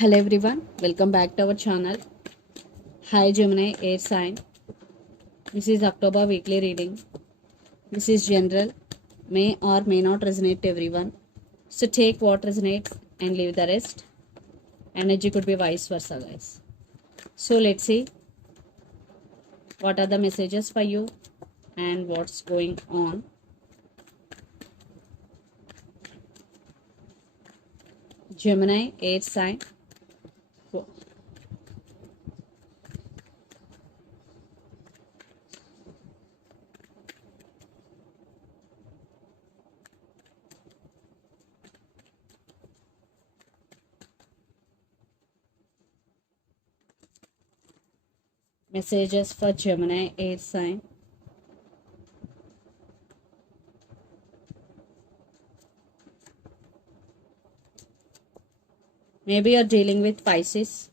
Hello everyone, welcome back to our channel. Hi Gemini Air Sign. This is October weekly reading. This is general, may or may not resonate to everyone. So take what resonates and leave the rest. Energy could be vice versa, guys. So let's see what are the messages for you and what's going on. Gemini Air Sign. Messages for Gemini Air Sign. Maybe you're dealing with Pisces.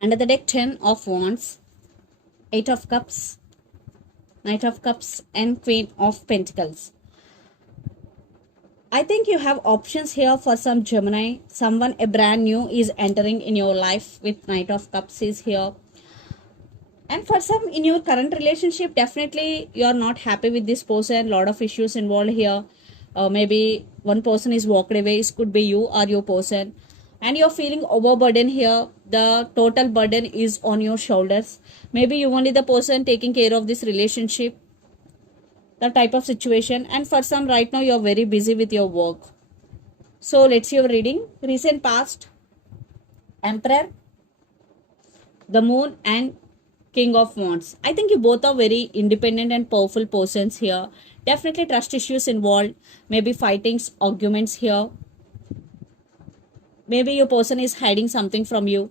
Under the deck, 10 of Wands, 8 of Cups, Knight of Cups and Queen of Pentacles. I think you have options here for some Gemini. Someone a brand new is entering in your life with Knight of Cups is here. And for some in your current relationship, definitely you are not happy with this person. Lot of issues involved here. Maybe one person is walked away. It could be you or your person. And you're feeling overburdened here. The total burden is on your shoulders. Maybe you only the person taking care of this relationship, the type of situation. And for some right now you're very busy with your work. So let's see your reading. Recent past, Emperor, the Moon and King of Wands. I think you both are very independent and powerful persons here. Definitely trust issues involved. Maybe fightings, arguments here. Maybe your person is hiding something from you.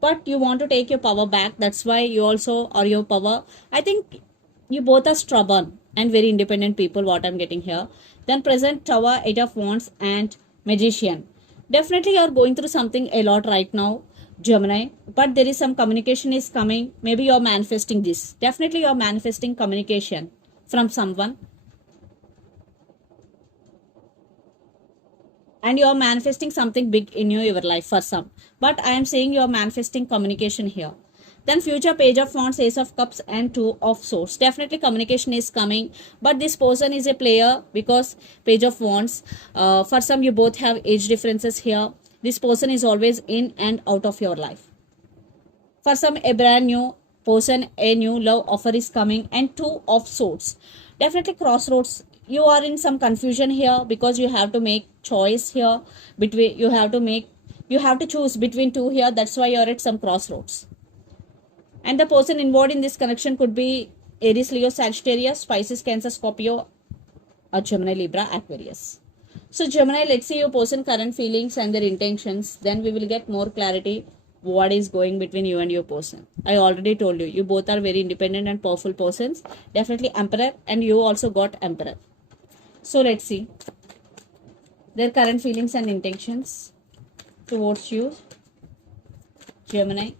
But you want to take your power back. That's why you also are your power. I think you both are stubborn and very independent people, what I'm getting here. Then present Tower, 8 of Wands and Magician. Definitely you're going through something a lot right now, Gemini. But there is some communication is coming. Maybe you're manifesting this. Definitely you're manifesting communication from someone. And you're manifesting something big in your life for some. But I am saying you're manifesting communication here. Then future Page of Wands, Ace of Cups and Two of Swords. Definitely communication is coming. But this person is a player because Page of Wands. For some you both have age differences here. This person is always in and out of your life. For some a brand new person, a new love offer is coming. And Two of Swords. Definitely crossroads. You are in some confusion here because you have to make choice here. Between you have to choose between two here. That's why you're at some crossroads. And the person involved in this connection could be Aries, Leo, Sagittarius, Pisces, Cancer, Scorpio, or Gemini, Libra, Aquarius. So Gemini, let's see your person current feelings and their intentions. Then we will get more clarity what is going between you and your person. I already told you, you both are very independent and powerful persons. Definitely Emperor, and you also got Emperor. So let's see their current feelings and intentions towards you, Gemini.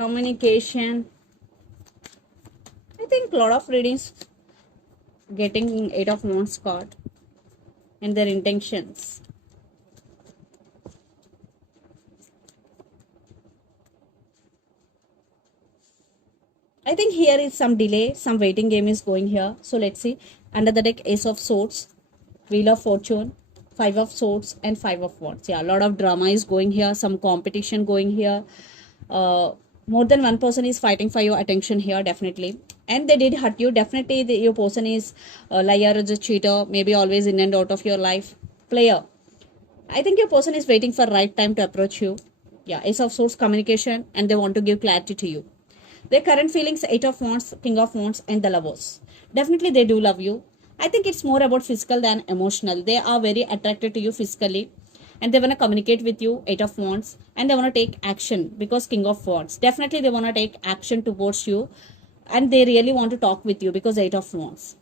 Communication. I think a lot of readings getting 8 of Wands card and their intentions. I think here is some delay, some waiting game is going here. So let's see. Under the deck, Ace of Swords, Wheel of Fortune, 5 of Swords and 5 of Wands. Yeah, a lot of drama is going here, some competition going here. More than one person is fighting for your attention here, definitely. and they did hurt you. Definitely your person is a liar or a cheater, maybe always in and out of your life. Player, I think your person is waiting for right time to approach you. Yeah, Ace of Swords communication, and they want to give clarity to you. Their current feelings, Eight of Wands, King of Wands, and the Lovers. Definitely they do love you. I think it's more about physical than emotional. They are very attracted to you physically, and they want to communicate with you, Eight of Wands, and they want to take action because King of Wands. Definitely they want to take action towards you, and they really want to talk with you because Eight of Wands.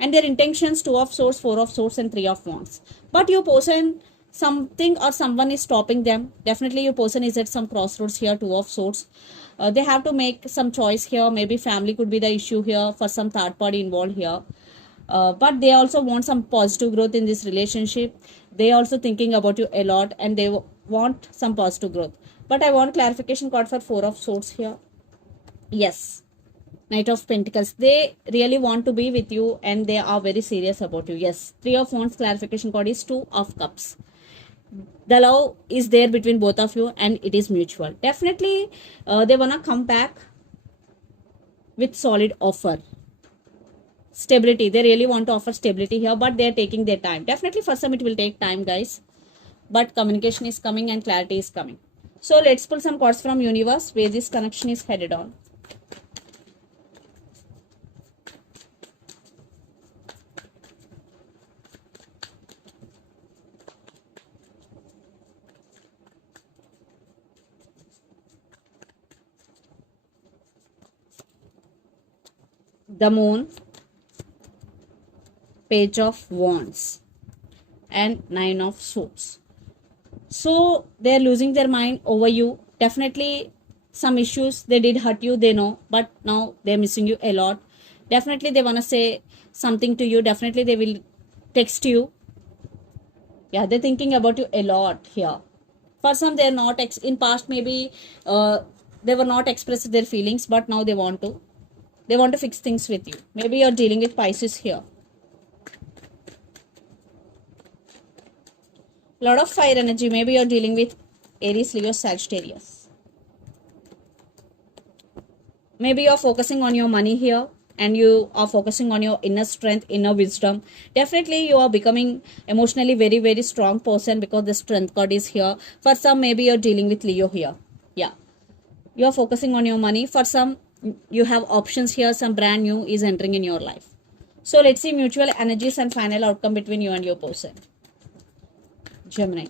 And their intentions, Two of Swords, Four of Swords, and Three of Wands. But your person, something or someone is stopping them. Definitely your person is at some crossroads here, Two of Swords. They have to make some choice here. Maybe family could be the issue here for some third party involved here. But they also want some positive growth in this relationship. They also thinking about you a lot, and they want some positive growth. But I want clarification card for Four of Swords here. Yes, Knight of Pentacles. They really want to be with you, and they are very serious about you. Yes, Three of Wands clarification card is Two of Cups. The love is there between both of you, and it is mutual. Definitely they wanna come back with solid offer. Stability, they really want to offer stability here, but they are taking their time. Definitely for some it will take time, guys, but communication is coming and clarity is coming. So let's pull some cards from universe where this connection is headed on. The Moon, Page of Wands, and Nine of Swords. So they're losing their mind over you. Definitely some issues, they did hurt you, they know, but now they're missing you a lot. Definitely they want to say something to you. Definitely they will text you. Yeah, they're thinking about you a lot here. For some, they're not in past, maybe they were not expressing their feelings, but now they want to. They want to fix things with you. Maybe you're dealing with Pisces here. Lot of fire energy. Maybe you're dealing with Aries, Leo, Sagittarius. Maybe you're focusing on your money here, and you are focusing on your inner strength, inner wisdom. Definitely you are becoming emotionally very, very strong person because the strength card is here. For some, maybe you're dealing with Leo here. Yeah. You are focusing on your money. For some, you have options here. Some brand new is entering in your life. So let's see mutual energies and final outcome between you and your person. Gemini.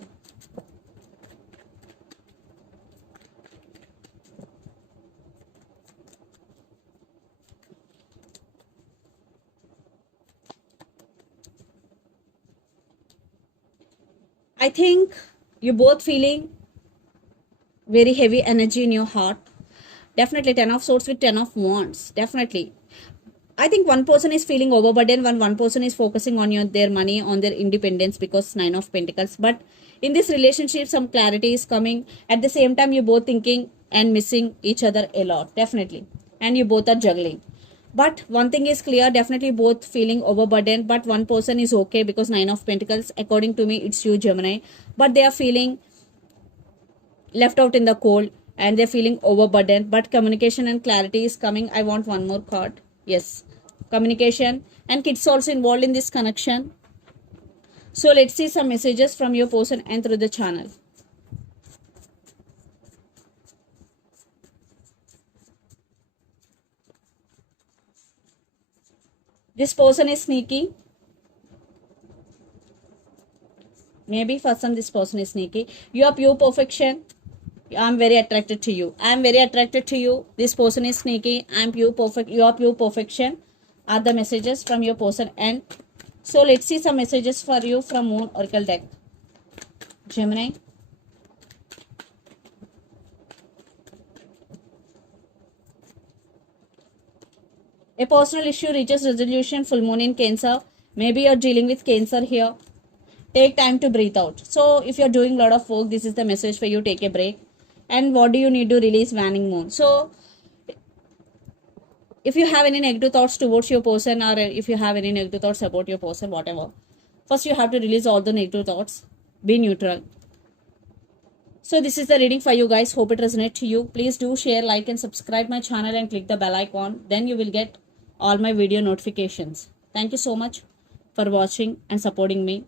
I think you're both feeling very heavy energy in your heart. Definitely 10 of Swords with 10 of Wands. Definitely. I think one person is feeling overburdened when one person is focusing on their money, on their independence because 9 of Pentacles. But in this relationship, some clarity is coming. At the same time, you're both thinking and missing each other a lot. Definitely. And you both are juggling. But one thing is clear, definitely both feeling overburdened, but one person is okay because 9 of Pentacles, according to me, it's you, Gemini. But they are feeling left out in the cold and they're feeling overburdened, but communication and clarity is coming. I want one more card. Yes, communication and kids also involved in this connection. So let's see some messages from your person and through the channel. This person is sneaky. Maybe for some this person is sneaky. You are pure perfection. I'm very attracted to you. I'm very attracted to you. This person is sneaky. I'm pure perfect. You are pure perfection. Are the messages from your person. And so let's see some messages for you from Moon Oracle deck. Gemini. A personal issue reaches resolution. Full moon in Cancer. Maybe you're dealing with Cancer here. Take time to breathe out. So if you're doing a lot of work, this is the message for you. Take a break. And what do you need to release? Waning moon. So if you have any negative thoughts towards your person, or if you have any negative thoughts about your person, whatever, first you have to release all the negative thoughts. Be neutral. So this is the reading for you guys. Hope it resonates to you. Please do share, like and subscribe my channel and click the bell icon. Then you will get all my video notifications. Thank you so much for watching and supporting me.